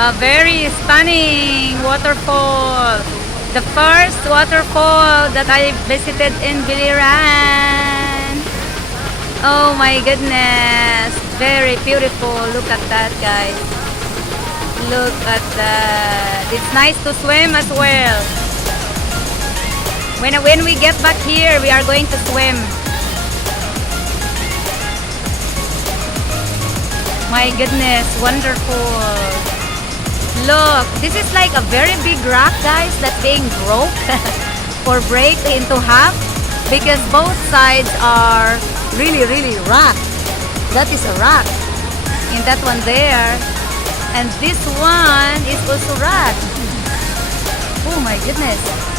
A very stunning waterfall. The first waterfall that I visited in Biliran. Oh my goodness. Very beautiful. Look at that, guys. Look at that. It's nice to swim as well. When we get back here, we are going to swim. My goodness, wonderful. Look, this is like a very big rock, guys, that's being broke or break into half because both sides are really, really rock. That is a rock. And that one there. And this one is also rock. Oh my goodness.